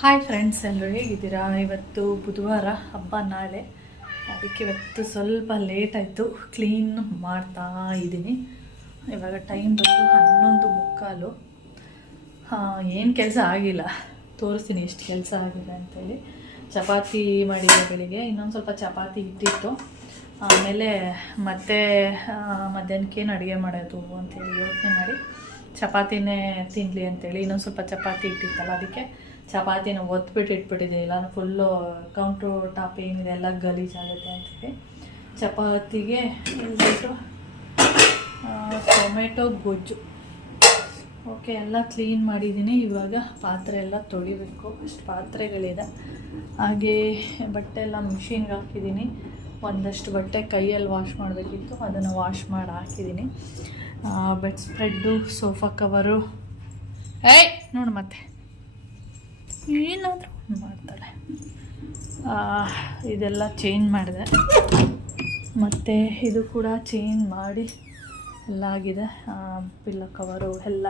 Hi friends, ಎಲ್ಲರೂ ಹೇಗಿದ್ದೀರಾ? ಇವತ್ತು ಬುಧವಾರ, ಹಬ್ಬ ನಾಳೆ. ಅದಕ್ಕೆ ಇವತ್ತು ಸ್ವಲ್ಪ ಲೇಟ್ ಆಯಿತು, ಕ್ಲೀನ್ ಮಾಡ್ತಾ ಇದ್ದೀನಿ. ಇವಾಗ ಟೈಮ್ ಬಂದು 11:15. ಏನು ಕೆಲಸ ಆಗಿಲ್ಲ, ತೋರಿಸ್ತೀನಿ ಎಷ್ಟು ಕೆಲಸ ಆಗಿದೆ ಅಂತೇಳಿ. ಚಪಾತಿ ಮಾಡಿದ್ದೆ ಬೆಳಿಗ್ಗೆ, ಇನ್ನೊಂದು ಸ್ವಲ್ಪ ಚಪಾತಿ ಇಟ್ಟಿತ್ತು. ಆಮೇಲೆ ಮತ್ತೆ ಮಧ್ಯಾಹ್ನಕ್ಕೇನು ಅಡುಗೆ ಮಾಡೋದು ಅಂತೇಳಿ ಯೋಚನೆ ಮಾಡಿ ಚಪಾತಿನೇ ತಿನ್ನಲಿ ಅಂತೇಳಿ ಇನ್ನೊಂದು ಸ್ವಲ್ಪ ಚಪಾತಿ ಇಟ್ಟಿತ್ತಲ್ಲ, ಅದಕ್ಕೆ ಚಪಾತಿನ ಒತ್ಬಿಟ್ಟು ಇಟ್ಬಿಟ್ಟಿದೆ. ಇಲ್ಲ ಫುಲ್ಲು ಕೌಂಟ್ರು ಟಾಪ್ ಏನಿದೆ ಎಲ್ಲ ಗಲೀಜಾಗುತ್ತೆ ಅಂತೇಳಿ ಚಪಾತಿಗೆ ಇಲ್ಬಿಟ್ಟು ಟೊಮೆಟೊ ಗೊಜ್ಜು. ಓಕೆ, ಎಲ್ಲ ಕ್ಲೀನ್ ಮಾಡಿದ್ದೀನಿ. ಇವಾಗ ಪಾತ್ರೆ ಎಲ್ಲ ತೊಳಿಬೇಕು, ಅಷ್ಟು ಪಾತ್ರೆಗಳಿದೆ. ಹಾಗೇ ಬಟ್ಟೆ ಎಲ್ಲ ಮಿಷಿನ್ಗೆ ಹಾಕಿದ್ದೀನಿ. ಒಂದಷ್ಟು ಬಟ್ಟೆ ಕೈಯಲ್ಲಿ ವಾಶ್ ಮಾಡಬೇಕಿತ್ತು, ಅದನ್ನು ವಾಶ್ ಮಾಡಿ ಹಾಕಿದ್ದೀನಿ. ಬೆಡ್ ಸ್ಪ್ರೆಡ್ಡು, ಸೋಫಾ ಕವರು, ನೋಡು ಮತ್ತೆ ಏನಾದರೂ ಮಾಡ್ತಾಳೆ. ಇದೆಲ್ಲ ಚೇಂಜ್ ಮಾಡಿದೆ, ಮತ್ತು ಇದು ಕೂಡ ಚೇಂಜ್ ಮಾಡಿ ಎಲ್ಲ ಆಗಿದೆ. ಪಿಲ್ಲೋ ಕವರು ಎಲ್ಲ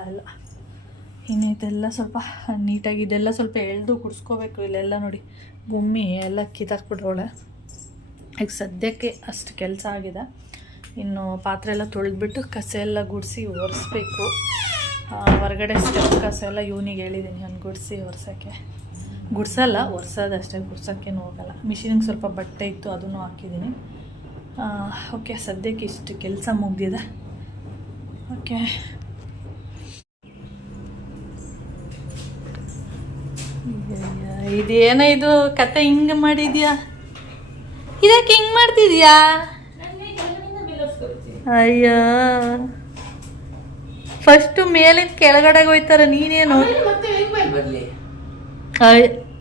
ಇನ್ನು ಇದೆಲ್ಲ ಸ್ವಲ್ಪ ನೀಟಾಗಿ ಇದೆಲ್ಲ ಸ್ವಲ್ಪ ಎಳೆದು ಕುಡಿಸ್ಕೋಬೇಕು. ಇಲ್ಲೆಲ್ಲ ನೋಡಿ ಭೂಮಿ ಎಲ್ಲ ಕಿತ್ತಾಕ್ಬಿಟ್ರೋಳೆ. ಈಗ ಸದ್ಯಕ್ಕೆ ಅಷ್ಟು ಕೆಲಸ ಆಗಿದೆ. ಇನ್ನು ಪಾತ್ರೆ ಎಲ್ಲ ತೊಳೆದ್ಬಿಟ್ಟು ಕಸ ಎಲ್ಲ ಗುಡಿಸಿ ಒರೆಸ್ಬೇಕು. ಹೊರಗಡೆ ಸ್ಟೆಪ್ ಕಸ ಎಲ್ಲ ಇವನಿಗೆ ಹೇಳಿದ್ದೀನಿ, ನಾನು ಗುಡಿಸಿ ಒರೆಸೋಕ್ಕೆ. ಗುಡ್ಸಲ್ಲ, ಒರೆಸೋದಷ್ಟೇ, ಗುಡ್ಸೋಕ್ಕೇನು ಹೋಗಲ್ಲ. ಮಿಷಿನಿಗೆ ಸ್ವಲ್ಪ ಬಟ್ಟೆ ಇತ್ತು, ಅದನ್ನು ಹಾಕಿದ್ದೀನಿ. ಓಕೆ, ಸದ್ಯಕ್ಕೆ ಇಷ್ಟು ಕೆಲಸ ಮುಗಿದಿದೆ. ಓಕೆ, ಇದೇನೋ ಇದು ಕತೆ ಹಿಂಗೆ ಮಾಡಿದ್ಯಾ? ಇದಕ್ಕೆ ಹಿಂಗೆ ಮಾಡ್ತಿದ್ಯಾ? ಅಯ್ಯೋ, ಫಸ್ಟು ಮೇಲಿಂದ ಕೆಳಗಡೆಗೆ ಹೋಯ್ತಾರ, ನೀನೇನು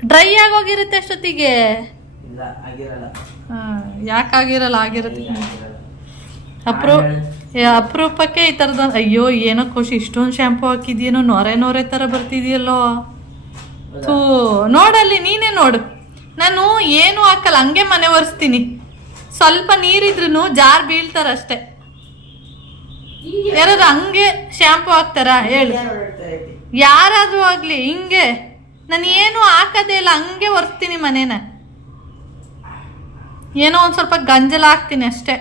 ಡ್ರೈ ಆಗೋಗಿರುತ್ತೆ ಅಷ್ಟೊತ್ತಿಗೆ. ಯಾಕಾಗಿರಲ್ಲ? ಆಗಿರುತ್ತೆ. ಅಪರೂಪಕ್ಕೆ ಈ ಥರದ. ಅಯ್ಯೋ, ಏನೋ ಖುಷಿ, ಇಷ್ಟೊಂದು ಶ್ಯಾಂಪು ಹಾಕಿದ್ಯೇನೋ, ನೊರೆ ಥರ ಬರ್ತಿದೆಯಲ್ಲೋ. ಥೂ, ನೋಡಲ್ಲಿ ನೀನೇ ನೋಡು. ನಾನು ಏನು ಹಾಕಲ್ಲ, ಹಂಗೆ ಮನೆ ಒರೆಸ್ತೀನಿ. ಸ್ವಲ್ಪ ನೀರಿದ್ರೂ ಜಾರ್ ಬೀಳ್ತಾರ ಅಷ್ಟೇ. ಯಾರಾದ್ರೂ ಹಂಗೆ ಶ್ಯಾಂಪು ಹಾಕ್ತಾರ ಹೇಳು? ಯಾರಾದ್ರೂ ಆಗ್ಲಿ ಹಿಂಗೆ. ನಾನು ಏನು ಹಾಕೋದೇ ಇಲ್ಲ, ಹಂಗೆ ಒರೆಸ್ತೀನಿ ಮನೇನ. ಏನೋ ಒಂದು ಸ್ವಲ್ಪ ಗಂಜಲ ಹಾಕ್ತೀನಿ ಅಷ್ಟೇ.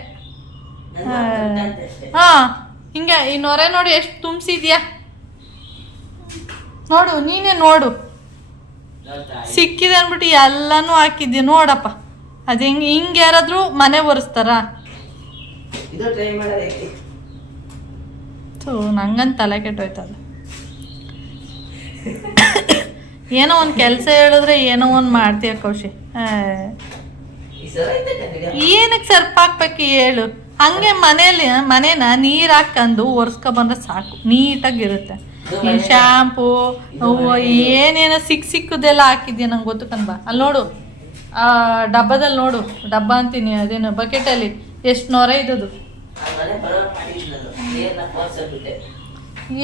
ಹಿಂಗೆ ಈ ನೊರೆ ನೋಡಿ ಎಷ್ಟು ತುಂಬಿಸಿದ್ಯಾ ನೋಡು, ನೀನೇ ನೋಡು. ಸಿಕ್ಕಿದೆ ಅಂದ್ಬಿಟ್ಟು ಎಲ್ಲನೂ ಹಾಕಿದ್ಯಾ ನೋಡಪ್ಪ. ಅದು ಹಿಂಗೆ ಯಾರಾದ್ರೂ ಮನೆ ಒರೆಸ್ತಾರ? ನಂಗಂತ ತಲೆ ಕೆಟ್ಟೋಯ್ತದ. ಏನೋ ಒಂದು ಕೆಲಸ ಹೇಳಿದ್ರೆ ಏನೋ ಒಂದು ಮಾಡ್ತೀಯ ಕೌಶಿ. ಏನಕ್ಕೆ ಸರ್ಪ್ ಹಾಕ್ಬೇಕು ಹೇಳು? ಹಂಗೆ ಮನೇನ ನೀರು ಹಾಕೊಂಡು ಒರೆಸ್ಕೊ ಬಂದ್ರೆ ಸಾಕು, ನೀಟಾಗಿರುತ್ತೆ. ಈ ಶ್ಯಾಂಪು ಏನೇನೋ ಸಿಕ್ಕದೆಲ್ಲ ಹಾಕಿದ್ಯಾ ನಂಗೆ ಗೊತ್ತು ಕಣ್ಬಾ. ಅಲ್ಲಿ ನೋಡು, ಡಬ್ಬದಲ್ಲಿ ನೋಡು, ಡಬ್ಬ ಅಂತೀನಿ, ಅದೇನು ಬಕೆಟಲ್ಲಿ ಎಷ್ಟು ನೊರೆ ಇದ್ದದು.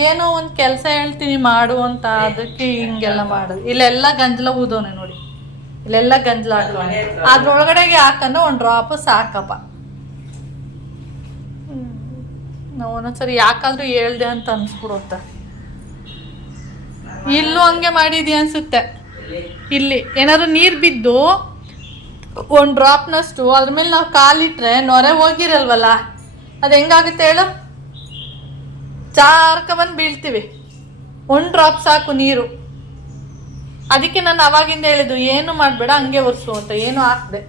ಏನೋ ಒಂದು ಕೆಲಸ ಹೇಳ್ತೀನಿ ಮಾಡು ಅಂತ, ಅದಕ್ಕೆ ಹಿಂಗೆಲ್ಲ ಮಾಡೋದು. ಇಲ್ಲೆಲ್ಲ ಗಂಜಲ ಊದೋನೆ ನೋಡಿ, ಇಲ್ಲೆಲ್ಲ ಗಂಜಲ ಹಾಕೋನೆ. ಅದ್ರೊಳಗಡೆಗೆ ಹಾಕಂದ್ರೆ ಒಂದು ಡ್ರಾಪ್ ಸಾಕಪ್ಪ. ನಾವು ಒಂದೊಂದ್ಸರಿ ಯಾಕಾದ್ರೂ ಹೇಳ್ದೆ ಅಂತ ಅನ್ಸ್ಬಿಡುತ್ತ. ಇಲ್ಲೂ ಹಂಗೆ ಮಾಡಿದ್ಯಾ ಅನ್ಸುತ್ತೆ. ಇಲ್ಲಿ ಏನಾದ್ರು ನೀರು ಬಿದ್ದು ಒಂದು ಡ್ರಾಪ್ನಷ್ಟು ಅದ್ರ ಮೇಲೆ ನಾವು ಕಾಲಿಟ್ರೆ ನೊರೆ ಹೋಗಿರಲ್ವಲ್ಲ, ಅದು ಹೆಂಗಾಗುತ್ತೆ ಹೇಳು? ಚಾರ್ಕ ಬಂದು ಬೀಳ್ತೀವಿ. ಒಂದು ಡ್ರಾಪ್ ಸಾಕು ನೀರು. ಅದಕ್ಕೆ ನಾನು ಅವಾಗಿಂದ ಹೇಳಿದ್ದು, ಏನು ಮಾಡಬೇಡ, ಹಂಗೆ ಒರೆಸು ಅಂತ. ಏನು ಹಾಕ್ದೆ.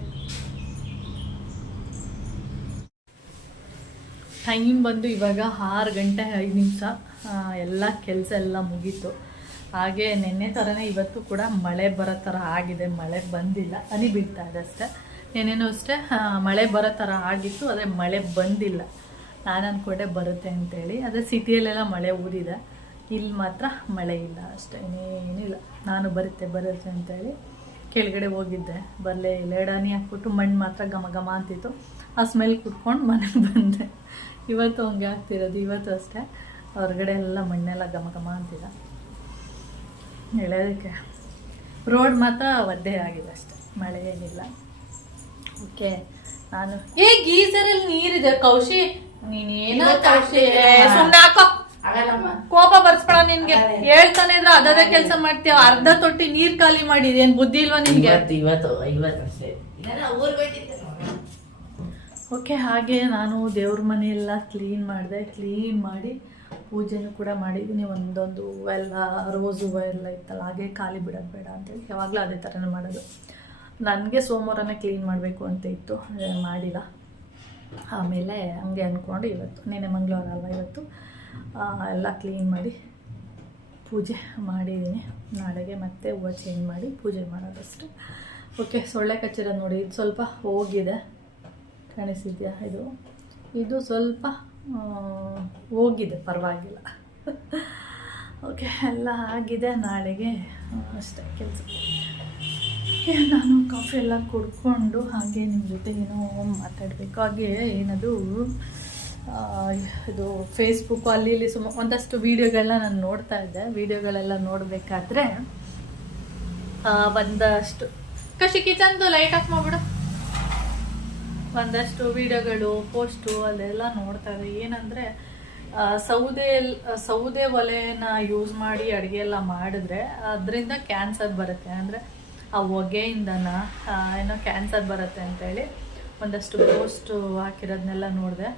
ಟೈಮ್ ಬಂದು ಇವಾಗ 6:05. ಎಲ್ಲ ಕೆಲಸ ಎಲ್ಲ ಮುಗೀತು. ಹಾಗೆ ನಿನ್ನೆ ಥರನೇ ಇವತ್ತು ಕೂಡ ಮಳೆ ಬರೋ ಥರ ಆಗಿದೆ. ಮಳೆ ಬಂದಿಲ್ಲ, ಹನಿ ಬೀಳ್ತಾ ಇದೆ ಅಷ್ಟೇ. ಏನೇನೋ ಅಷ್ಟೇ ಮಳೆ ಬರೋ ಥರ ಆಗಿತ್ತು, ಅದೇ ಮಳೆ ಬಂದಿಲ್ಲ. ನಾನು ಅಂದ್ಕೊಂಡೆ ಬರುತ್ತೆ ಅಂತೇಳಿ. ಅದೇ ಸಿಟಿಯಲ್ಲೆಲ್ಲ ಮಳೆ ಊರಿದೆ, ಇಲ್ಲಿ ಮಾತ್ರ ಮಳೆ ಇಲ್ಲ ಅಷ್ಟೇ, ಏನಿಲ್ಲ. ನಾನು ಬರುತ್ತೆ ಅಂತೇಳಿ ಕೆಳಗಡೆ ಹೋಗಿದ್ದೆ, ಬರಲೇ ಇಲ್ಲ. ಎಡಾನಿ ಹಾಕ್ಬಿಟ್ಟು ಮಣ್ಣು ಮಾತ್ರ ಘಮ ಘಮ ಅಂತಿತ್ತು. ಆ ಸ್ಮೆಲ್ ಕುಟ್ಕೊಂಡು ಮನೆಗೆ ಬಂದೆ. ಇವತ್ತು ಹಂಗೆ ಆಗ್ತಿರೋದು. ಇವತ್ತು ಅಷ್ಟೇ ಹೊರಗಡೆ ಎಲ್ಲ ಮಣ್ಣೆಲ್ಲ ಘಮ ಘಮ ಅಂತಿದೆ. ಹೇಳೋದಕ್ಕೆ ರೋಡ್ ಮಾತ್ರ ಒದ್ದೆ ಆಗಿದೆ ಅಷ್ಟೆ, ಮಳೆ ಏನಿಲ್ಲ. ಓಕೆ, ನಾನು ಗೀಸರಲ್ಲಿ ನೀರಿದೆ ಕೌಶಿ, ನೀನೇನೋ ಕೌಶಿ ಸುಮ್ಮನೆ ಹಾಕೋ. ಕೋಪ ಬರ್ಸ್ಬೇಡ ನಿನ್ಗೆ. ಹೇಳ್ತಾನೆ ಇದ್ರೆ ಅದೇ ಕೆಲಸ ಮಾಡ್ತೀಯ. ಅರ್ಧ ತೊಟ್ಟಿ ನೀರ್ ಖಾಲಿ ಮಾಡಿದ್ ಏನ್ ಬುದ್ಧಿ ಇಲ್ವಾ ನಿನ್ಗೆ? ಓಕೆ, ಹಾಗೆ ನಾನು ದೇವ್ರ ಮನೆಯೆಲ್ಲ ಕ್ಲೀನ್ ಮಾಡಿದೆ. ಕ್ಲೀನ್ ಮಾಡಿ ಪೂಜೆನೂ ಕೂಡ ಮಾಡಿದ್ದೀನಿ. ಒಂದೊಂದು ಹೂವು ಎಲ್ಲ ರೋಸ್ ಹೂವು ಎಲ್ಲ ಇತ್ತಲ್ಲ, ಹಾಗೆ ಖಾಲಿ ಬಿಡೋದು ಬೇಡ ಅಂತೇಳಿ ಯಾವಾಗಲೂ ಅದೇ ಥರನೇ ಮಾಡೋದು. ನನಗೆ ಸೋಮವಾರನೇ ಕ್ಲೀನ್ ಮಾಡಬೇಕು ಅಂತ ಇತ್ತು, ಮಾಡಿಲ್ಲ. ಆಮೇಲೆ ಹಂಗೆ ಅಂದ್ಕೊಂಡು ಇವತ್ತು ನೆನ್ನೆ ಮಂಗಳವಾರ ಅಲ್ವ, ಇವತ್ತು ಎಲ್ಲ ಕ್ಲೀನ್ ಮಾಡಿ ಪೂಜೆ ಮಾಡಿದ್ದೀನಿ. ನಾಳೆಗೆ ಮತ್ತೆ ಹೂವು ಚೇಂಜ್ ಮಾಡಿ ಪೂಜೆ ಮಾಡೋದಷ್ಟು. ಓಕೆ, ಸೊಳ್ಳೆ ಕಚ್ಚಿರೋದು ನೋಡಿ, ಇದು ಸ್ವಲ್ಪ ಹೋಗಿದೆ, ಕಾಣಿಸಿದ್ಯಾ? ಇದು ಸ್ವಲ್ಪ ಹೋಗಿದೆ, ಪರವಾಗಿಲ್ಲ. ಓಕೆ, ಎಲ್ಲ ಆಗಿದೆ. ನಾಳೆಗೆ ಅಷ್ಟೇ ಕೆಲಸ. ನಾನು ಕಾಫಿ ಎಲ್ಲ ಕುಡ್ಕೊಂಡು ಹಾಗೆ ನಿಮ್ಮ ಜೊತೆ ಏನೋ ಮಾತಾಡಬೇಕು. ಹಾಗೆ ಏನದು ಇದು ಫೇಸ್ಬುಕ್ಕು ಅಲ್ಲಿ ಇಲ್ಲಿ ಒಂದಷ್ಟು ವೀಡಿಯೋಗಳನ್ನ ನಾನು ನೋಡ್ತಾ ಇದ್ದೆ. ವೀಡಿಯೋಗಳೆಲ್ಲ ನೋಡಬೇಕಾದ್ರೆ ಒಂದಷ್ಟು ಕಿಚನ್ದು ಲೈಟ್ ಆಫ್ ಮಾಡಿಬಿಡು. ಒಂದಷ್ಟು ವೀಡಿಯೋಗಳು ಪೋಸ್ಟು ಅಲ್ಲೆಲ್ಲ ನೋಡ್ತಾ ಇದ್ದೆ. ಏನಂದರೆ ಸೌದೆ ಒಲೆನ ಯೂಸ್ ಮಾಡಿ ಅಡುಗೆ ಎಲ್ಲ ಮಾಡಿದ್ರೆ ಅದರಿಂದ ಕ್ಯಾನ್ಸರ್ ಬರುತ್ತೆ, ಅಂದರೆ ಆ ಹೊಗೆಯಿಂದನ ಏನೋ ಕ್ಯಾನ್ಸರ್ ಬರುತ್ತೆ ಅಂತೇಳಿ ಒಂದಷ್ಟು ಪೋಸ್ಟು ಹಾಕಿರೋದನ್ನೆಲ್ಲ ನೋಡಿದೆ.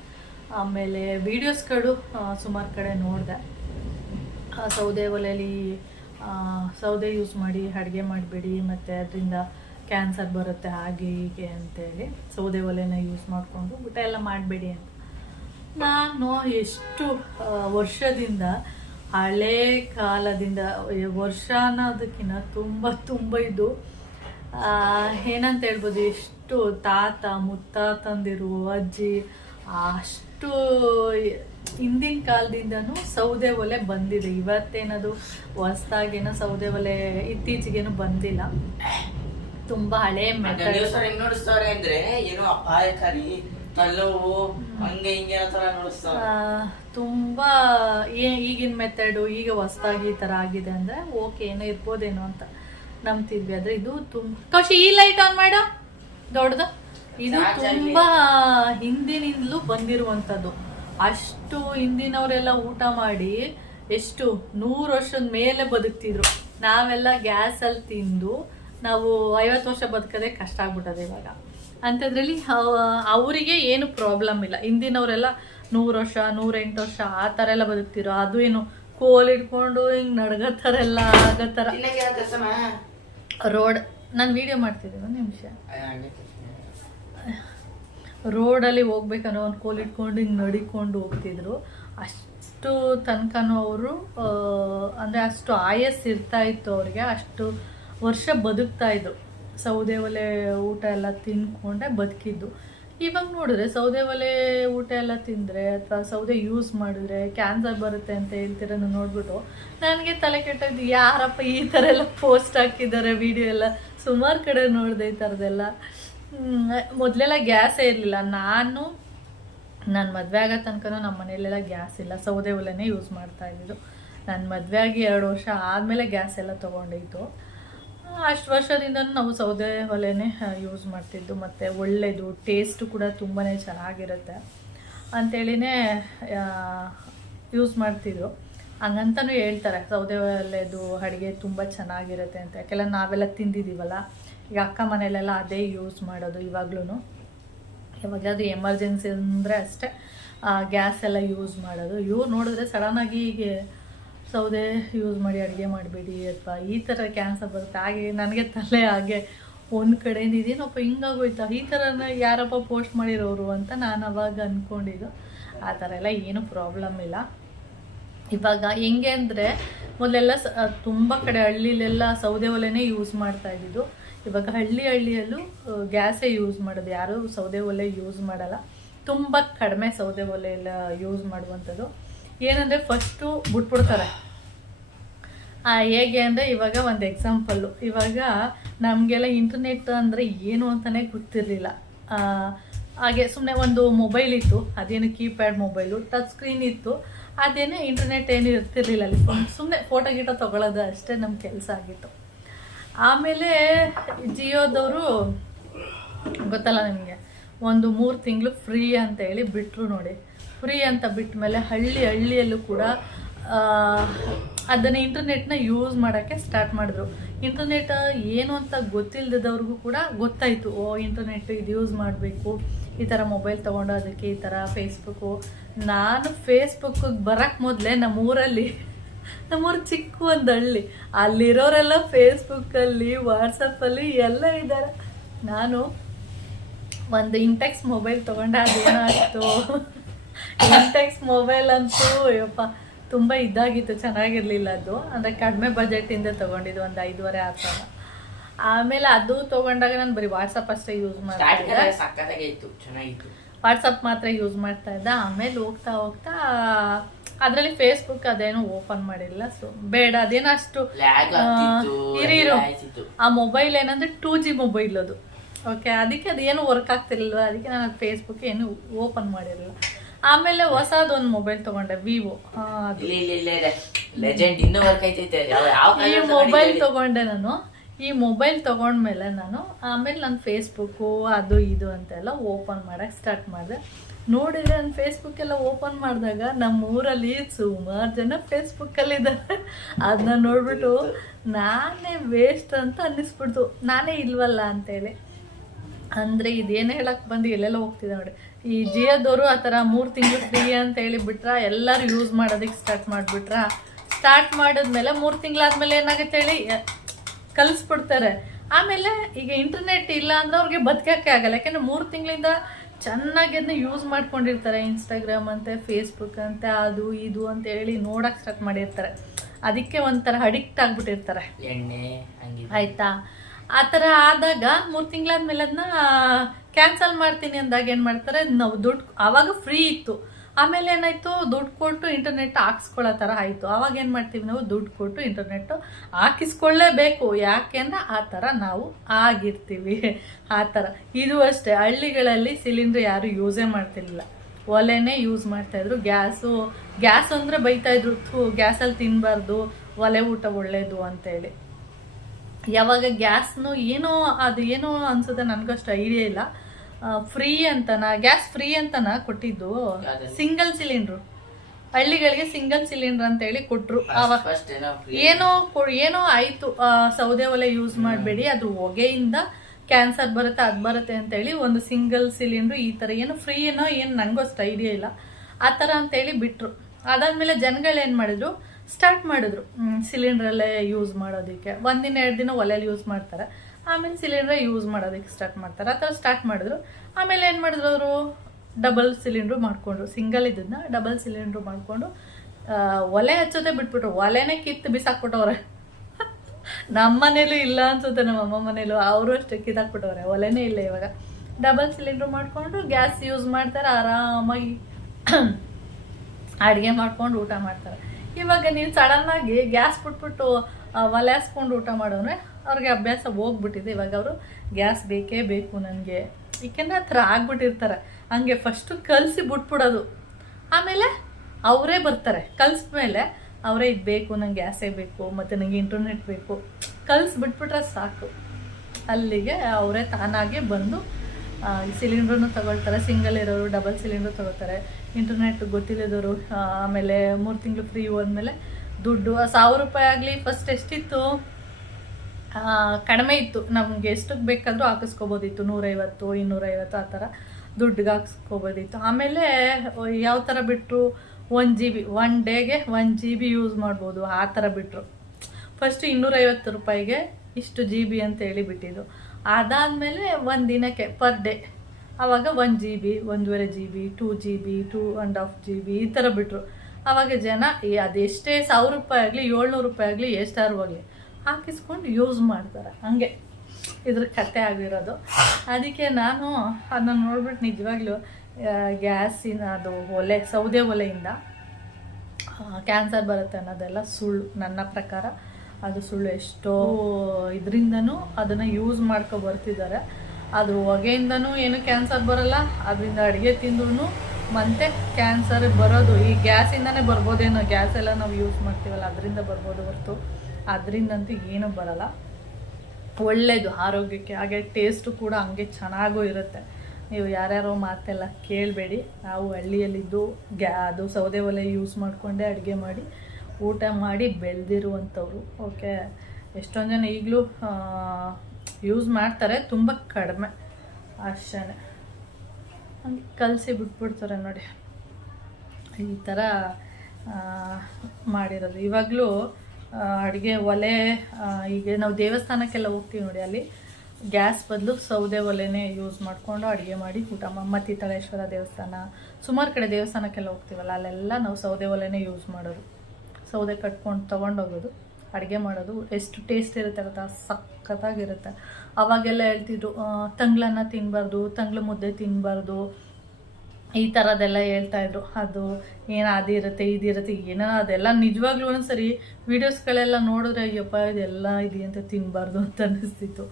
ಆಮೇಲೆ ವೀಡಿಯೋಸ್ಗಳು ಸುಮಾರು ಕಡೆ ನೋಡಿದೆ. ಸೌದೆ ಒಲೆಯಲ್ಲಿ ಸೌದೆ ಯೂಸ್ ಮಾಡಿ ಅಡುಗೆ ಮಾಡಬೇಡಿ, ಮತ್ತು ಅದರಿಂದ ಕ್ಯಾನ್ಸರ್ ಬರುತ್ತೆ ಹಾಗೆ ಹೀಗೆ ಅಂತೇಳಿ ಸೌದೆ ಒಲೆನ ಯೂಸ್ ಮಾಡಿಕೊಂಡು ಊಟ ಎಲ್ಲ ಮಾಡಬೇಡಿ ಅಂತ. ನಾನು ಎಷ್ಟು ವರ್ಷದಿಂದ, ಹಳೇ ಕಾಲದಿಂದ, ವರ್ಷ ಅನ್ನೋದಕ್ಕಿಂತ ತುಂಬ ಇದು ಏನಂತ ಹೇಳ್ಬೋದು, ಎಷ್ಟು ತಾತ ಮುತ್ತಾತಂದಿರು ಅಜ್ಜಿ ಅಷ್ಟು ಹಿಂದಿನ ಕಾಲದಿಂದನೂ ಸೌದೆ ಒಲೆ ಬಂದಿದೆ. ಇವತ್ತೇನದು ಹೊಸ್ದಾಗೇನೋ ಸೌದೆ ಒಲೆ ಇತ್ತೀಚೆಗೇನು ಬಂದಿಲ್ಲ. ತುಂಬ ಹಳೆ ಮೆಥಡ್. ತುಂಬ ಈಗಿನ ಮೆಥಡು ಈಗ ಹೊಸ್ದಾಗಿ ಈ ಥರ ಆಗಿದೆ ಅಂದರೆ ಓಕೆ, ಏನೋ ಇರ್ಬೋದೇನೋ ಅಂತ ನಂಬ್ತಿದ್ವಿ. ಆದರೆ ಇದು ತುಂಬ ಈ ಲೈಟ್ ಆನ್ ಮಾಡ ದೊಡ್ಡದು, ಇದು ತುಂಬ ಹಿಂದಿನಿಂದಲೂ ಬಂದಿರುವಂಥದ್ದು. ಅಷ್ಟು ಹಿಂದಿನವರೆಲ್ಲ ಊಟ ಮಾಡಿ ಎಷ್ಟು 100 ವರ್ಷದ ಮೇಲೆ ಬದುಕ್ತಿದ್ರು. ನಾವೆಲ್ಲ ಗ್ಯಾಸಲ್ಲಿ ತಿಂದು ನಾವು 50 ವರ್ಷ ಬದುಕೋದೇ ಕಷ್ಟ ಆಗ್ಬಿಟ್ಟದೆ ಇವಾಗ. ಅಂಥದ್ರಲ್ಲಿ ಅವರಿಗೆ ಏನು ಪ್ರಾಬ್ಲಮ್ ಇಲ್ಲ. ಹಿಂದಿನವರೆಲ್ಲ 100 ವರ್ಷ 108 ವರ್ಷ ಆ ಥರ ಎಲ್ಲ ಬದುಕ್ತಿರೋ. ಅದು ಏನು ಕೋಲ್ ಇಟ್ಕೊಂಡು ಹಿಂಗೆ ನಡ್ಗತ್ತಾರ ಎಲ್ಲ ಆಗೋ ಥರ. ರೋಡ್ ನಾನು ವಿಡಿಯೋ ಮಾಡ್ತಿದ್ದೀನಿ, ಒಂದು ನಿಮಿಷ. ರೋಡಲ್ಲಿ ಹೋಗ್ಬೇಕನ್ನೋ ಒಂದು ಕೋಲ್ ಇಟ್ಕೊಂಡು ಹಿಂಗೆ ನಡಿಕೊಂಡು ಹೋಗ್ತಿದ್ರು. ಅಷ್ಟು ತನಕನೂ ಅವರು ಅಂದರೆ ಅಷ್ಟು ಆಯಸ್ಸು ಇರ್ತಾಯಿತ್ತು ಅವ್ರಿಗೆ, ಅಷ್ಟು ವರ್ಷ ಬದುಕ್ತಾ ಇದ್ರು. ಸೌದೆ ಒಲೆ ಊಟ ಎಲ್ಲ ತಿನ್ಕೊಂಡೆ ಬದುಕಿದ್ದು. ಇವಾಗ ನೋಡಿದ್ರೆ ಸೌದೆ ಒಲೆ ಊಟ ಎಲ್ಲ ತಿಂದರೆ ಅಥವಾ ಸೌದೆ ಯೂಸ್ ಮಾಡಿದ್ರೆ ಕ್ಯಾನ್ಸರ್ ಬರುತ್ತೆ ಅಂತ ಹೇಳ್ತಿರೋದು ನೋಡ್ಬಿಟ್ಟು ನನಗೆ ತಲೆ ಕೆಟ್ಟದ್ದು. ಯಾರಪ್ಪ ಈ ಥರ ಎಲ್ಲ ಪೋಸ್ಟ್ ಹಾಕಿದ್ದಾರೆ, ವಿಡಿಯೋ ಎಲ್ಲ ಸುಮಾರು ಕಡೆ ನೋಡಿದೆ ಈ ಥರದ್ದೆಲ್ಲ. ಮೊದಲೆಲ್ಲ ಗ್ಯಾಸೇ ಇರಲಿಲ್ಲ. ನಾನು ಮದುವೆ ಆಗೋ ತನಕನೂ ನಮ್ಮ ಮನೆಯಲ್ಲೆಲ್ಲ ಗ್ಯಾಸ್ ಇಲ್ಲ, ಸೌದೆ ಒಲೆನೇ ಯೂಸ್ ಮಾಡ್ತಾ ಇದ್ದಿದ್ದು. ನಾನು ಮದುವೆ ಆಗಿ 2 ವರ್ಷ ಆದಮೇಲೆ ಗ್ಯಾಸ್ ಎಲ್ಲ ತೊಗೊಂಡಿದ್ದು. ಅಷ್ಟು ವರ್ಷದಿಂದ ನಾವು ಸೌದೆ ಒಲೆನೇ ಯೂಸ್ ಮಾಡ್ತಿದ್ದು. ಮತ್ತು ಒಳ್ಳೆಯದು, ಟೇಸ್ಟು ಕೂಡ ತುಂಬಾ ಚೆನ್ನಾಗಿರುತ್ತೆ ಅಂಥೇಳಿನೇ ಯೂಸ್ ಮಾಡ್ತಿದ್ರು. ಹಂಗಂತನೂ ಹೇಳ್ತಾರೆ ಸೌದೆ ಒಲೆದು ಅಡುಗೆ ತುಂಬ ಚೆನ್ನಾಗಿರುತ್ತೆ ಅಂತ. ಯಾಕೆಲ್ಲ ನಾವೆಲ್ಲ ತಿಂದಿದ್ದೀವಲ್ಲ. ಈಗ ಅಕ್ಕ ಮನೆಯಲ್ಲೆಲ್ಲ ಅದೇ ಯೂಸ್ ಮಾಡೋದು ಇವಾಗ್ಲೂ. ಯಾವಾಗಲಾದ್ರೂ ಎಮರ್ಜೆನ್ಸಿ ಅಂದರೆ ಅಷ್ಟೇ ಗ್ಯಾಸ್ ಎಲ್ಲ ಯೂಸ್ ಮಾಡೋದು. ಇವ್ರು ನೋಡಿದ್ರೆ ಸಡನ್ನಾಗಿ ಹೀಗೆ ಸೌದೆ ಯೂಸ್ ಮಾಡಿ ಅಡುಗೆ ಮಾಡಬೇಡಿ ಅಥವಾ ಈ ಥರ ಕ್ಯಾನ್ಸರ್ ಬರುತ್ತೆ. ಹಾಗೆ ನನಗೆ ತಲೆ ಹಾಗೆ ಒಂದು ಕಡೆಯಿಂದ ಇದೇನಪ್ಪ ಹಿಂಗಾಗೋಯ್ತಾ, ಈ ಥರನ ಯಾರಪ್ಪ ಪೋಸ್ಟ್ ಮಾಡಿರೋರು ಅಂತ ನಾನು ಅವಾಗ ಅಂದ್ಕೊಂಡಿದ್ದು. ಆ ಥರ ಎಲ್ಲ ಏನೂ ಪ್ರಾಬ್ಲಮ್ ಇಲ್ಲ. ಇವಾಗ ಹೆಂಗೆ ಅಂದರೆ ಮೊದಲೆಲ್ಲ ತುಂಬ ಕಡೆ ಹಳ್ಳಿಲೆಲ್ಲ ಸೌದೆ ಒಲೆನೇ ಯೂಸ್ ಮಾಡ್ತಾ ಇದ್ದಿದ್ದು. ಇವಾಗ ಹಳ್ಳಿಯಲ್ಲೂ ಗ್ಯಾಸೇ ಯೂಸ್ ಮಾಡೋದು, ಯಾರೂ ಸೌದೆ ಒಲೆ ಯೂಸ್ ಮಾಡಲ್ಲ. ತುಂಬ ಕಡಿಮೆ ಸೌದೆ ಒಲೆ ಎಲ್ಲ ಯೂಸ್ ಮಾಡುವಂಥದ್ದು. ಏನಂದರೆ ಫಸ್ಟು ಬಿಟ್ಬಿಡ್ತಾರೆ. ಹೇಗೆ ಅಂದರೆ ಇವಾಗ ಒಂದು ಎಕ್ಸಾಂಪಲ್ಲು, ಇವಾಗ ನಮಗೆಲ್ಲ ಇಂಟರ್ನೆಟ್ ಅಂದರೆ ಏನು ಅಂತಲೇ ಗೊತ್ತಿರಲಿಲ್ಲ. ಹಾಗೆ ಸುಮ್ಮನೆ ಒಂದು ಮೊಬೈಲ್ ಇತ್ತು, ಅದೇನು ಕೀಪ್ಯಾಡ್ ಮೊಬೈಲು, ಟಚ್ ಸ್ಕ್ರೀನ್ ಇತ್ತು, ಅದೇನೇ ಇಂಟರ್ನೆಟ್ ಏನು ಇರ್ತಿರ್ಲಿಲ್ಲ. ಅಲ್ಲಿ ಸುಮ್ಮನೆ ಫೋಟೋ ಗೀಟೋ ತೊಗೊಳೋದು ಅಷ್ಟೇ ನಮ್ಮ ಕೆಲಸ ಆಗಿತ್ತು. ಆಮೇಲೆ ಜಿಯೋದವರು ಗೊತ್ತಲ್ಲ ನಿಮಗೆ, ಒಂದು 3 ತಿಂಗಳು ಫ್ರೀ ಅಂತ ಹೇಳಿ ಬಿಟ್ಟರು ನೋಡಿ. ಫ್ರೀ ಅಂತ ಬಿಟ್ಟ ಮೇಲೆ ಹಳ್ಳಿಯಲ್ಲೂ ಕೂಡ ಅದನ್ನು ಇಂಟರ್ನೆಟ್ನ ಯೂಸ್ ಮಾಡೋಕ್ಕೆ ಸ್ಟಾರ್ಟ್ ಮಾಡಿದ್ರು. ಇಂಟರ್ನೆಟ್ ಏನು ಅಂತ ಗೊತ್ತಿಲ್ಲದವ್ರಿಗೂ ಕೂಡ ಗೊತ್ತಾಯಿತು, ಓ ಇಂಟರ್ನೆಟ್ ಇದು ಯೂಸ್ ಮಾಡಬೇಕು, ಈ ಥರ ಮೊಬೈಲ್ ತೊಗೊಂಡು ಅದಕ್ಕೆ ಈ ಥರ ಫೇಸ್ಬುಕ್ಕು. ನಾನು ಫೇಸ್ಬುಕ್ಕಿಗೆ ಬರೋಕ್ಕೆ ಮೊದಲೇ ನಮ್ಮೂರು ಚಿಕ್ಕ ಒಂದು ಹಳ್ಳಿ, ಅಲ್ಲಿರೋರೆಲ್ಲ ಫೇಸ್ಬುಕ್ಕಲ್ಲಿ ವಾಟ್ಸಪ್ಪಲ್ಲಿ ಎಲ್ಲ ಇದ್ದಾರೆ. ನಾನು ಒಂದು ಇಂಟೆಕ್ಸ್ ಮೊಬೈಲ್ ತೊಗೊಂಡೆ, ಅದೇನಾಯಿತು ಇಂಟೆಕ್ಸ್ ಮೊಬೈಲ್ ಅಂತೂ ಯಪ್ಪ ತುಂಬ ಇದಾಗಿತ್ತು, ಚೆನ್ನಾಗಿರಲಿಲ್ಲ ಅದು. ಅಂದರೆ ಕಡಿಮೆ ಬಜೆಟಿಂದ ತೊಗೊಂಡಿದ್ದು, ಒಂದು 5,500-6 ಸಾವಿರ. ಆಮೇಲೆ ಅದು ತೊಗೊಂಡಾಗ ನಾನು ಬರೀ ವಾಟ್ಸಪ್ ಅಷ್ಟೇ ಯೂಸ್ ಮಾಡ್ತಾ ವಾಟ್ಸಪ್ ಮಾತ್ರ ಯೂಸ್ ಮಾಡ್ತಾ ಇದ್ದೆ. ಆಮೇಲೆ ಹೋಗ್ತಾ ಅದರಲ್ಲಿ ಫೇಸ್ಬುಕ್ ಅದೇನು ಓಪನ್ ಮಾಡಿಲ್ಲ, ಸೊ ಬೇಡ ಅದೇನೋ ಅಷ್ಟು ಇರಿರು. ಆ ಮೊಬೈಲ್ ಏನಂದರೆ 2G ಮೊಬೈಲ್ ಅದು. ಓಕೆ, ಅದಕ್ಕೆ ಅದೇನು ವರ್ಕ್ ಆಗ್ತಿರ್ಲಿಲ್ವ, ಅದಕ್ಕೆ ನಾನು ಅದು ಫೇಸ್ಬುಕ್ ಏನು ಓಪನ್ ಮಾಡಿರಲಿಲ್ಲ. ಆಮೇಲೆ ಹೊಸದೊಂದು ಮೊಬೈಲ್ ತೊಗೊಂಡೆ, ವಿವೋ. ಈ ಮೊಬೈಲ್ ತೊಗೊಂಡೆ ನಾನು. ಈ ಮೊಬೈಲ್ ತೊಗೊಂಡ್ಮೇಲೆ ಆಮೇಲೆ ನಾನು ಫೇಸ್ಬುಕ್ಕು ಅದು ಇದು ಅಂತೆಲ್ಲ ಓಪನ್ ಮಾಡೋಕ್ಕೆ ಸ್ಟಾರ್ಟ್ ಮಾಡಿದೆ. ನೋಡಿದರೆ ನಾನು ಫೇಸ್ಬುಕ್ ಎಲ್ಲ ಓಪನ್ ಮಾಡಿದಾಗ ನಮ್ಮ ಊರಲ್ಲಿ ಸುಮಾರು ಜನ ಫೇಸ್ಬುಕ್ಕಲ್ಲಿದ್ದಾರೆ. ಅದನ್ನ ನೋಡ್ಬಿಟ್ಟು ನಾನೇ ವೇಸ್ಟ್ ಅಂತ ಅನ್ನಿಸ್ಬಿಡ್ತು, ನಾನೇ ಇಲ್ವಲ್ಲ ಅಂತೇಳಿ. ಅಂದರೆ ಇದೇನು ಹೇಳಕ್ಕೆ ಬಂದು ಎಲ್ಲೆಲ್ಲ ಹೋಗ್ತಿದ್ದೆ ನೋಡಿ. ಈ ಜಿಯೋದವರು ಆ ಥರ 3 ತಿಂಗಳು ಫ್ರೀ ಅಂತ ಹೇಳಿಬಿಟ್ರ, ಎಲ್ಲರೂ ಯೂಸ್ ಮಾಡೋದಕ್ಕೆ ಸ್ಟಾರ್ಟ್ ಮಾಡಿದ್ಮೇಲೆ 3 ತಿಂಗಳಾದ್ಮೇಲೆ ಏನಾಗುತ್ತೆ ಹೇಳಿ ಕಲಿಸ್ಬಿಡ್ತಾರೆ. ಆಮೇಲೆ ಈಗ ಇಂಟರ್ನೆಟ್ ಇಲ್ಲ ಅಂದರೆ ಅವ್ರಿಗೆ ಬದುಕೋಕ್ಕೆ ಆಗಲ್ಲ, ಯಾಕೆಂದರೆ 3 ತಿಂಗಳಿಂದ ಚೆನ್ನಾಗಿ ಅದನ್ನ ಯೂಸ್ ಮಾಡ್ಕೊಂಡಿರ್ತಾರೆ. ಇನ್ಸ್ಟಾಗ್ರಾಮ್ ಅಂತೆ, ಫೇಸ್ಬುಕ್ ಅಂತೆ, ಅದು ಇದು ಅಂತ ಹೇಳಿ ನೋಡೋಕೆ ಸ್ಟಾರ್ಟ್ ಮಾಡಿರ್ತಾರೆ. ಅದಕ್ಕೆ ಒಂಥರ ಅಡಿಕ್ಟ್ ಆಗಿಬಿಟ್ಟಿರ್ತಾರೆ, ಆಯಿತಾ. ಆ ಥರ ಆದಾಗ 3 ತಿಂಗಳಾದ್ಮೇಲೆ ಅದನ್ನ ಕ್ಯಾನ್ಸಲ್ ಮಾಡ್ತೀನಿ ಅಂದಾಗ ಏನು ಮಾಡ್ತಾರೆ, ನಾವು ದುಡ್ಡು ಆವಾಗ ಫ್ರೀ ಇತ್ತು, ಆಮೇಲೆ ಏನಾಯಿತು ದುಡ್ಡು ಕೊಟ್ಟು ಇಂಟರ್ನೆಟ್ ಹಾಕ್ಸ್ಕೊಳ್ಳೋ ಥರ ಆಯಿತು. ಆವಾಗ ಏನು ಮಾಡ್ತೀವಿ ನಾವು, ದುಡ್ಡು ಕೊಟ್ಟು ಇಂಟರ್ನೆಟ್ಟು ಹಾಕಿಸ್ಕೊಳ್ಳೇಬೇಕು, ಯಾಕೆಂದರೆ ಆ ಥರ ನಾವು ಆಗಿರ್ತೀವಿ. ಆ ಥರ ಇದು ಅಷ್ಟೇ. ಹಳ್ಳಿಗಳಲ್ಲಿ ಸಿಲಿಂಡ್ರ್ ಯಾರು ಯೂಸೇ ಮಾಡ್ತಿರ್ಲಿಲ್ಲ, ಒಲೆನೇ ಯೂಸ್ ಮಾಡ್ತಾಯಿದ್ರು. ಗ್ಯಾಸ್ ಅಂದರೆ ಬೈತಾಯಿದ್ರು, ಗ್ಯಾಸಲ್ಲಿ ತಿನ್ನಬಾರ್ದು, ಒಲೆ ಊಟ ಒಳ್ಳೆಯದು ಅಂತೇಳಿ. ಯಾವಾಗ ಗ್ಯಾಸ್ನು ಏನೋ ಅನ್ಸುತ್ತೆ, ನನಗಷ್ಟು ಐಡಿಯಾ ಇಲ್ಲ. ಗ್ಯಾಸ್ ಫ್ರೀ ಅಂತನ ಕೊಟ್ಟಿದ್ದು, ಸಿಂಗಲ್ ಸಿಲಿಂಡ್ರು ಹಳ್ಳಿಗಳಿಗೆ ಸಿಂಗಲ್ ಸಿಲಿಂಡರ್ ಅಂತ ಹೇಳಿ ಕೊಟ್ರು. ಆವಾಗ ಏನೋ ಆಯ್ತು, ಸೌದೆ ಒಲೆ ಯೂಸ್ ಮಾಡಬೇಡಿ, ಅದು ಹೊಗೆಯಿಂದ ಕ್ಯಾನ್ಸರ್ ಬರುತ್ತೆ, ಅದು ಬರುತ್ತೆ ಅಂತ ಹೇಳಿ ಒಂದು ಸಿಂಗಲ್ ಸಿಲಿಂಡ್ರು ಈ ಥರ ಏನು ಫ್ರೀ ಏನು ನನಗೂ ಅಷ್ಟು ಐಡಿಯಾ ಇಲ್ಲ, ಆ ಥರ ಅಂತೇಳಿ ಬಿಟ್ರು. ಅದಾದ್ಮೇಲೆ ಜನಗಳು ಏನು ಮಾಡಿದ್ರು, ಸ್ಟಾರ್ಟ್ ಮಾಡಿದ್ರು ಸಿಲಿಂಡ್ರಲ್ಲೇ ಯೂಸ್ ಮಾಡೋದಕ್ಕೆ. 1 ದಿನ 2 ದಿನ ಒಲೆಯಲ್ಲಿ ಯೂಸ್ ಮಾಡ್ತಾರೆ, ಆಮೇಲೆ ಸಿಲಿಂಡ್ರೇ ಯೂಸ್ ಮಾಡೋದಕ್ಕೆ ಸ್ಟಾರ್ಟ್ ಮಾಡ್ತಾರೆ. ಆ ಥರ ಸ್ಟಾರ್ಟ್ ಮಾಡಿದ್ರು. ಆಮೇಲೆ ಏನು ಮಾಡಿದ್ರು ಅವರು, ಡಬಲ್ ಸಿಲಿಂಡ್ರು ಮಾಡಿಕೊಂಡ್ರು. ಸಿಂಗಲ್ ಇದನ್ನ ಡಬಲ್ ಸಿಲಿಂಡ್ರು ಮಾಡಿಕೊಂಡು ಒಲೆ ಹಚ್ಚೋದೇ ಬಿಟ್ಬಿಟ್ರು, ಒಲೆನೇ ಕಿತ್ತು ಬಿಸಾಕ್ಬಿಟ್ಟವ್ರೆ. ನಮ್ಮ ಮನೇಲೂ ಇಲ್ಲ ಅನ್ಸುತ್ತೆ, ನಮ್ಮ ಅಮ್ಮ ಮನೇಲೂ ಅವರು ಅಷ್ಟೇ ಕಿತ್ತಾಕ್ಬಿಟ್ಟವ್ರೆ, ಒಲೆನೇ ಇಲ್ಲ ಇವಾಗ. ಡಬಲ್ ಸಿಲಿಂಡ್ರು ಮಾಡಿಕೊಂಡು ಗ್ಯಾಸ್ ಯೂಸ್ ಮಾಡ್ತಾರೆ, ಆರಾಮಾಗಿ ಅಡುಗೆ ಮಾಡ್ಕೊಂಡು ಊಟ ಮಾಡ್ತಾರೆ. ಇವಾಗ ನೀವು ಸಡನ್ನಾಗಿ ಗ್ಯಾಸ್ ಬಿಟ್ಬಿಟ್ಟು ಒಲೆ ಹಾಸ್ಕೊಂಡು ಊಟ ಮಾಡೋದ್ರೆ ಅವ್ರಿಗೆ ಅಭ್ಯಾಸ ಹೋಗ್ಬಿಟ್ಟಿದೆ. ಇವಾಗ ಅವರು ಗ್ಯಾಸ್ ಬೇಕೇ ಬೇಕು ನನಗೆ, ಏಕೆಂದರೆ ಆ ಥರ ಆಗ್ಬಿಟ್ಟಿರ್ತಾರೆ. ಹಂಗೆ ಫಸ್ಟು ಕಲಸಿ ಬಿಟ್ಬಿಡೋದು, ಆಮೇಲೆ ಅವರೇ ಬರ್ತಾರೆ. ಕಲಿಸ್ಮೇಲೆ ಅವರೇ ಇದು ಬೇಕು, ನಂಗೆ ಗ್ಯಾಸೇ ಬೇಕು, ಮತ್ತು ನನಗೆ ಇಂಟರ್ನೆಟ್ ಬೇಕು, ಕಲಿಸ್ಬಿಟ್ಬಿಟ್ರೆ ಸಾಕು. ಅಲ್ಲಿಗೆ ಅವರೇ ತಾನಾಗೆ ಬಂದು ಸಿಲಿಂಡ್ರನ್ನು ತಗೊಳ್ತಾರೆ. ಸಿಂಗಲ್ ಇರೋರು ಡಬಲ್ ಸಿಲಿಂಡ್ರ್ ತಗೋತಾರೆ. ಇಂಟರ್ನೆಟ್ ಗೊತ್ತಿಲ್ಲದವರು ಆಮೇಲೆ 3 ತಿಂಗಳು ಫ್ರೀ ಹೋದ್ಮೇಲೆ ದುಡ್ಡು 1000 ರೂಪಾಯಿ ಆಗಲಿ, ಫಸ್ಟ್ ಎಷ್ಟಿತ್ತು, ಕಡಿಮೆ ಇತ್ತು, ನಮಗೆ ಎಷ್ಟಕ್ಕೆ ಬೇಕಾದರೂ ಹಾಕಿಸ್ಕೋಬೋದಿತ್ತು, 150 250 ಆ ಥರ ದುಡ್ಡಿಗೆ ಹಾಕಿಸ್ಕೋಬೋದಿತ್ತು. ಆಮೇಲೆ ಯಾವ ಥರ ಬಿಟ್ಟರು, 1 GB 1 ಡೇಗೆ 1 GB ಯೂಸ್ ಮಾಡ್ಬೋದು, ಆ ಥರ ಬಿಟ್ಟರು. ಫಸ್ಟ್ 250 ರೂಪಾಯಿಗೆ ಇಷ್ಟು GB ಅಂತ ಹೇಳಿ ಬಿಟ್ಟಿದ್ದು. ಅದಾದಮೇಲೆ 1 ದಿನಕ್ಕೆ ಪರ್ ಡೇ, ಆವಾಗ 1 GB 1.5 GB 2 GB 2.5 GB ಈ ಥರ ಬಿಟ್ಟರು. ಆವಾಗ ಜನ ಅದೆಷ್ಟೇ 1000 ರೂಪಾಯಿ ಆಗಲಿ 700 ರೂಪಾಯಿ ಆಗಲಿ ಎಷ್ಟಾರು ಆಗಲಿ ಹಾಕಿಸ್ಕೊಂಡು ಯೂಸ್ ಮಾಡ್ತಾರೆ. ಹಂಗೆ ಇದ್ರ ಕತೆ ಆಗಿರೋದು. ಅದಕ್ಕೆ ನಾನು ಅದನ್ನ ನೋಡ್ಬಿಟ್ಟು ನಿಜವಾಗ್ಲೂ ಗ್ಯಾಸಿನ ಅದು ಒಲೆ, ಸೌದೆ ಒಲೆಯಿಂದ ಕ್ಯಾನ್ಸರ್ ಬರುತ್ತೆ ಅನ್ನೋದೆಲ್ಲ ಸುಳ್ಳು. ನನ್ನ ಪ್ರಕಾರ ಅದು ಸುಳ್ಳು. ಎಷ್ಟೋ ಇದರಿಂದನೂ ಅದನ್ನು ಯೂಸ್ ಮಾಡ್ಕೊ ಬರ್ತಿದ್ದಾರೆ. ಅದು ಹೊಗೆಯಿಂದನೂ ಏನು ಕ್ಯಾನ್ಸರ್ ಬರೋಲ್ಲ, ಅದರಿಂದ ಅಡುಗೆ ತಿಂದ್ರೂ ಮತ್ತೆ ಕ್ಯಾನ್ಸರ್ ಬರೋದು ಈ ಗ್ಯಾಸಿಂದನೇ ಬರ್ಬೋದೇನೋ. ಗ್ಯಾಸ್ ಎಲ್ಲ ನಾವು ಯೂಸ್ ಮಾಡ್ತೀವಲ್ಲ ಅದರಿಂದ ಬರ್ಬೋದು ಹೊರತು ಅದರಿಂದಂತೂ ಏನೂ ಬರೋಲ್ಲ. ಒಳ್ಳೆಯದು ಆರೋಗ್ಯಕ್ಕೆ, ಹಾಗೆ ಟೇಸ್ಟು ಕೂಡ ಹಂಗೆ ಚೆನ್ನಾಗೂ ಇರುತ್ತೆ. ನೀವು ಯಾರ್ಯಾರೋ ಮಾತೆಲ್ಲ ಕೇಳಬೇಡಿ. ನಾವು ಹಳ್ಳಿಯಲ್ಲಿದ್ದು ಅದು ಸೌದೆ ಒಲೆ ಯೂಸ್ ಮಾಡಿಕೊಂಡೇ ಅಡುಗೆ ಮಾಡಿ ಊಟ ಮಾಡಿ ಬೆಳೆದಿರುವಂಥವ್ರು. ಓಕೆ, ಎಷ್ಟೊಂದು ಜನ ಈಗಲೂ ಯೂಸ್ ಮಾಡ್ತಾರೆ, ತುಂಬ ಕಡಿಮೆ ಅಷ್ಟೇ. ಹಂಗೆ ಕಲಸಿ ಬಿಟ್ಬಿಡ್ತಾರೆ ನೋಡಿ, ಈ ಥರ ಮಾಡಿರೋದು. ಇವಾಗಲೂ ಅಡುಗೆ ಒಲೆ, ಈಗ ನಾವು ದೇವಸ್ಥಾನಕ್ಕೆಲ್ಲ ಹೋಗ್ತೀವಿ ನೋಡಿ, ಅಲ್ಲಿ ಗ್ಯಾಸ್ ಬದಲು ಸೌದೆ ಒಲೆನೇ ಯೂಸ್ ಮಾಡಿಕೊಂಡು ಅಡುಗೆ ಮಾಡಿ ಊಟ ಮತ್ತಿ ತಳೇಶ್ವರ ದೇವಸ್ಥಾನ, ಸುಮಾರು ಕಡೆ ದೇವಸ್ಥಾನಕ್ಕೆಲ್ಲ ಹೋಗ್ತೀವಲ್ಲ, ಅಲ್ಲೆಲ್ಲ ನಾವು ಸೌದೆ ಒಲೆನೇ ಯೂಸ್ ಮಾಡೋದು. ಸೌದೆ ಕಟ್ಕೊಂಡು ತೊಗೊಂಡೋಗೋದು, ಅಡುಗೆ ಮಾಡೋದು. ಎಷ್ಟು ಟೇಸ್ಟ್ ಇರುತ್ತೆ ಗೊತ್ತಾ, ಸಖತ್ತಾಗಿರುತ್ತೆ. ಅವಾಗೆಲ್ಲ ಹೇಳ್ತಿದ್ರು ತಂಗ್ಳನ್ನ ತಿನ್ನಬಾರ್ದು, ತಂಗ್ಳು ಮುದ್ದೆ ತಿನ್ನಬಾರ್ದು, ಈ ಥರದ್ದೆಲ್ಲ ಹೇಳ್ತಾಯಿದ್ರು. ಅದು ಏನೋ ಅದಿರುತ್ತೆ ಇದಿರುತ್ತೆ ಏನೋ, ಅದೆಲ್ಲ ನಿಜವಾಗ್ಲೂ ಒಂದ್ಸರಿ ವೀಡಿಯೋಸ್ಗಳೆಲ್ಲ ನೋಡಿದ್ರೆ ಅಯ್ಯಪ್ಪ ಇದೆಲ್ಲ ಇದೆಯಂತ ತಿನ್ನಬಾರ್ದು ಅಂತ ಅನ್ನಿಸ್ತಿತ್ತು.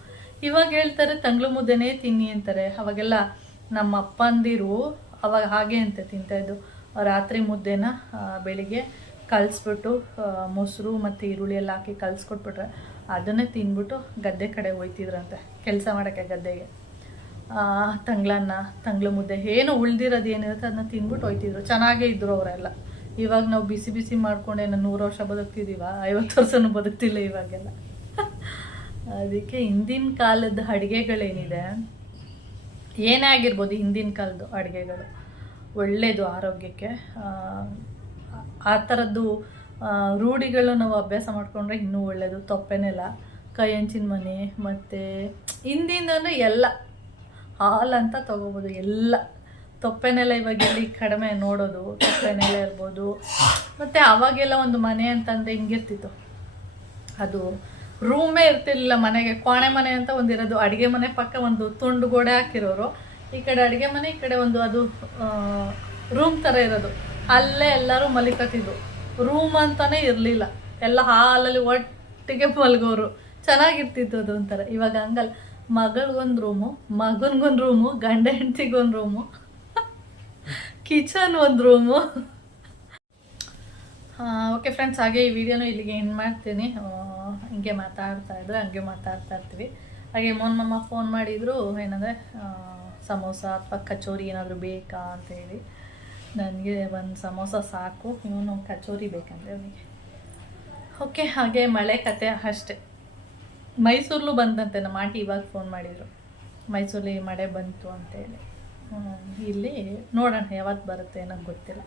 ಇವಾಗ ಹೇಳ್ತಾರೆ ತಂಗ್ಳು ಮುದ್ದೆನೇ ತಿನ್ನಿ ಅಂತಾರೆ. ಅವಾಗೆಲ್ಲ ನಮ್ಮ ಅಪ್ಪಂದಿರು ಅವಾಗ ಹಾಗೆ ಅಂತ ತಿಂತಾಯಿದ್ದು. ರಾತ್ರಿ ಮುದ್ದೆನ ಬೆಳಿಗ್ಗೆ ಕಲಿಸ್ಬಿಟ್ಟು ಮೊಸರು ಮತ್ತು ಈರುಳ್ಳಿ ಎಲ್ಲ ಹಾಕಿ ಕಲಿಸ್ಕೊಟ್ಬಿಟ್ರೆ ಅದನ್ನೇ ತಿಂದ್ಬಿಟ್ಟು ಗದ್ದೆ ಕಡೆ ಹೋಯ್ತಿದ್ರಂತೆ ಕೆಲಸ ಮಾಡೋಕ್ಕೆ. ಗದ್ದೆಗೆ ತಂಗ್ಳು ಮುದ್ದೆ ಏನು ಉಳ್ದಿರೋದು ಏನಿರುತ್ತೆ ಅದನ್ನ ತಿಂದ್ಬಿಟ್ಟು ಹೋಯ್ತಿದ್ರು. ಚೆನ್ನಾಗೇ ಇದ್ದರು ಅವರೆಲ್ಲ. ಇವಾಗ ನಾವು ಬಿಸಿ ಬಿಸಿ ಮಾಡ್ಕೊಂಡೇನೋ 100 ವರ್ಷ ಬದುಕ್ತಿದ್ದೀವ, 50 ವರ್ಷನೂ ಬದುಕ್ತಿಲ್ಲ ಇವಾಗೆಲ್ಲ. ಅದಕ್ಕೆ ಹಿಂದಿನ ಕಾಲದ ಅಡುಗೆಗಳೇನಿದೆ, ಏನೇ ಆಗಿರ್ಬೋದು, ಹಿಂದಿನ ಕಾಲದ್ದು ಅಡುಗೆಗಳು ಒಳ್ಳೆಯದು ಆರೋಗ್ಯಕ್ಕೆ. ಆ ಥರದ್ದು ರೂಢಿಗಳು ನಾವು ಅಭ್ಯಾಸ ಮಾಡಿಕೊಂಡ್ರೆ ಇನ್ನೂ ಒಳ್ಳೆಯದು. ತೊಪ್ಪೆನೆಲ್ಲ, ಕೈ ಹಂಚಿನ ಮನೆ, ಮತ್ತು ಹಿಂದಿಂದಂದರೆ ಎಲ್ಲ ಹಾಲು ಅಂತ ತೊಗೋಬೋದು. ಎಲ್ಲ ತೊಪ್ಪೆನೆಲ್ಲ ಇವಾಗ ಎಲ್ಲಿ ಕಡಿಮೆ ನೋಡೋದು. ತೊಪ್ಪೆನೆಲ್ಲ ಇರ್ಬೋದು. ಮತ್ತು ಅವಾಗೆಲ್ಲ ಒಂದು ಮನೆ ಅಂತಂದರೆ ಹಿಂಗಿರ್ತಿತ್ತು, ಅದು ರೂಮೇ ಇರ್ತಿರ್ಲಿಲ್ಲ ಮನೆಗೆ. ಕೋಣೆ ಮನೆ ಅಂತ ಒಂದಿರೋದು, ಅಡುಗೆ ಮನೆ ಪಕ್ಕ ಒಂದು ತುಂಡು ಗೋಡೆ ಹಾಕಿರೋರು, ಈ ಕಡೆ ಅಡುಗೆ ಮನೆ, ಈ ಕಡೆ ಒಂದು ಅದು ರೂಮ್ ಥರ ಇರೋದು. ಅಲ್ಲೇ ಎಲ್ಲರೂ ಮಲಿಕತ್ತಿದ್ರು. ರೂಮ್ ಅಂತಲೇ ಇರಲಿಲ್ಲ, ಎಲ್ಲ ಹಾಲಲ್ಲಿ ಒಟ್ಟಿಗೆ ಮಲಗೋರು. ಚೆನ್ನಾಗಿರ್ತಿತ್ತು ಅದು ಒಂಥರ. ಇವಾಗ ಹಂಗಲ್ಲ, ಮಗಳಿಗೊಂದು ರೂಮು, ಮಗನಿಗೊಂದು ರೂಮು, ಗಂಡ ಹೆಂಡತಿಗೊಂದು ರೂಮು, ಕಿಚನ್ ಒಂದು ರೂಮು. ಓಕೆ ಫ್ರೆಂಡ್ಸ್, ಹಾಗೆ ಈ ವಿಡಿಯೋನು ಇಲ್ಲಿಗೆ ಎಂಡ್ ಮಾಡ್ತೀನಿ. ಹಿಂಗೆ ಮಾತಾಡ್ತಾ ಇರ್ತೀವಿ. ಹಾಗೆ ಮಮ್ಮ ಫೋನ್ ಮಾಡಿದರು, ಏನಂದರೆ ಸಮೋಸ ಅಥವಾ ಕಚೋರಿ ಏನಾದರೂ ಬೇಕಾ ಅಂತೇಳಿ. ನನಗೆ ಒಂದು ಸಮೋಸ ಸಾಕು, ಇವನು ಕಚೋರಿ ಬೇಕಂದ್ರೆ ಅವನಿಗೆ. ಓಕೆ, ಹಾಗೆ ಮಳೆ ಕತೆ ಅಷ್ಟೆ. ಮೈಸೂರಲ್ಲೂ ಬಂದಂತೆ, ನಮ್ಮ ಆಂಟಿ ಇವಾಗ ಫೋನ್ ಮಾಡಿದರು, ಮೈಸೂರಲ್ಲಿ ಮಳೆ ಬಂತು ಅಂತೇಳಿ. ಇಲ್ಲಿ ನೋಡೋಣ ಯಾವತ್ತು ಬರುತ್ತೆ ನನಗೆ ಗೊತ್ತಿಲ್ಲ.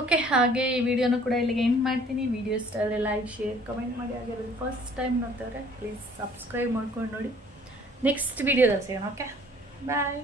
ಓಕೆ, ಹಾಗೆ ಈ ವಿಡಿಯೋನು ಕೂಡ ಇಲ್ಲಿಗೆ ಎಂಡ್ ಮಾಡ್ತೀನಿ. ವಿಡಿಯೋ ಇಷ್ಟ ಆದರೆ ಲೈಕ್, ಶೇರ್, ಕಮೆಂಟ್ ಮಾಡಿ. ಆಗಿರೋದು ಫಸ್ಟ್ ಟೈಮ್ ನೋಡ್ತಾರೆ ಪ್ಲೀಸ್ ಸಬ್ಸ್ಕ್ರೈಬ್ ಮಾಡ್ಕೊಂಡು ನೋಡಿ. ನೆಕ್ಸ್ಟ್ ವಿಡಿಯೋದಲ್ಲಿ ಸಿಗೋಣ. ಓಕೆ, ಬಾಯ್.